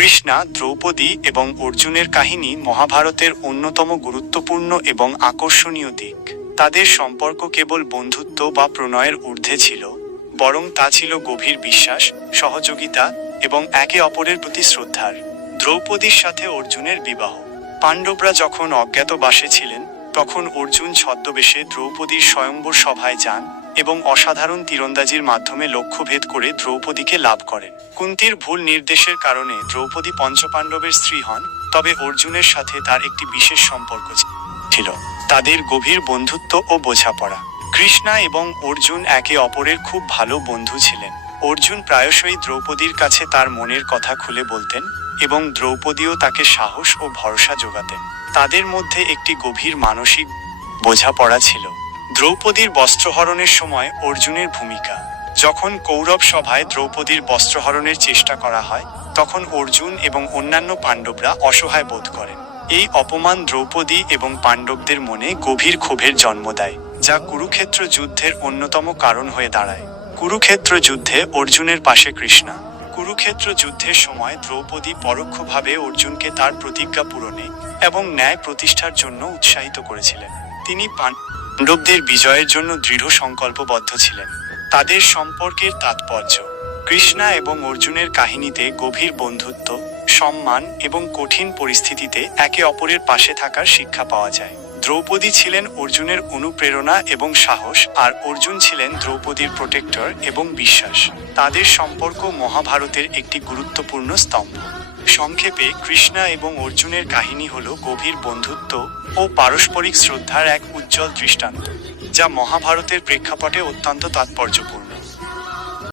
কৃষ্ণা, দ্রৌপদী এবং অর্জুনের কাহিনী মহাভারতের অন্যতম গুরুত্বপূর্ণ এবং আকর্ষণীয় দিক। তাদের সম্পর্ক কেবল বন্ধুত্ব বা প্রণয়ের ঊর্ধ্বে ছিল, বরং তা ছিল গভীর বিশ্বাস, সহযোগিতা এবং একে অপরের প্রতি শ্রদ্ধার। দ্রৌপদীর সাথে অর্জুনের বিবাহ। পাণ্ডবরা যখন অজ্ঞাতবাসে ছিলেন তখন অর্জুন ছদ্মবেশে দ্রৌপদীর স্বয়ম্বর সভায় যান এবং অসাধারণ তীরন্দাজির মাধ্যমে লক্ষ্যভেদ করে দ্রৌপদীকে লাভ করেন। কুন্তির ভুল নির্দেশের কারণে দ্রৌপদী পঞ্চপাণ্ডবের স্ত্রী হন, তবে অর্জুনের সাথে তার একটি বিশেষ সম্পর্ক ছিল। তাদের গভীর বন্ধুত্ব ও বোঝাপড়া। কৃষ্ণা এবং অর্জুন একে অপরের খুব ভালো বন্ধু ছিলেন। অর্জুন প্রায়শই দ্রৌপদীর কাছে তার মনের কথা খুলে বলতেন এবং দ্রৌপদীও তাকে সাহস ও ভরসা যোগাতেন। তাদের মধ্যে একটি গভীর মানসিক বোঝাপড়া ছিল। দ্রৌপদীর বস্ত্রহরণের সময় অর্জুনের ভূমিকা। যখন কৌরব সভায় দ্রৌপদীর বস্ত্রহরণের চেষ্টা করা হয়, তখন অর্জুন এবং অন্যান্য পাণ্ডবরা অসহায় বোধ করেন। এই অপমান দ্রৌপদী এবং পাণ্ডবদের মনে গভীর ক্ষোভের জন্ম দেয়, যা কুরুক্ষেত্র যুদ্ধের অন্যতম কারণ হয়ে দাঁড়ায়। কুরুক্ষেত্র যুদ্ধে অর্জুনের পাশে কৃষ্ণা। কুরুক্ষেত্র যুদ্ধের সময় দ্রৌপদী পরোক্ষভাবে অর্জুনকে তার প্রতিজ্ঞা পূরণে এবং ন্যায় প্রতিষ্ঠার জন্য উৎসাহিত করেছিলেন। তিনি পাণ্ডবদের বিজয়ের জন্য দৃঢ় সংকল্পবদ্ধ ছিলেন। তাদের সম্পর্কের তাৎপর্য। কৃষ্ণা এবং অর্জুনের কাহিনীতে গভীর বন্ধুত্ব, সম্মান এবং কঠিন পরিস্থিতিতে একে অপরের পাশে থাকার শিক্ষা পাওয়া যায়। দ্রৌপদী ছিলেন অর্জুনের অনুপ্রেরণা এবং সাহস, আর অর্জুন ছিলেন দ্রৌপদীর প্রোটেক্টর এবং বিশ্বাস। তাদের সম্পর্ক মহাভারতের একটি গুরুত্বপূর্ণ স্তম্ভ। সংক্ষেপে, কৃষ্ণা এবং অর্জুনের কাহিনী হল গভীর বন্ধুত্ব ও পারস্পরিক শ্রদ্ধার এক উজ্জ্বল দৃষ্টান্ত, যা মহাভারতের প্রেক্ষাপটে অত্যন্ত তাৎপর্যপূর্ণ।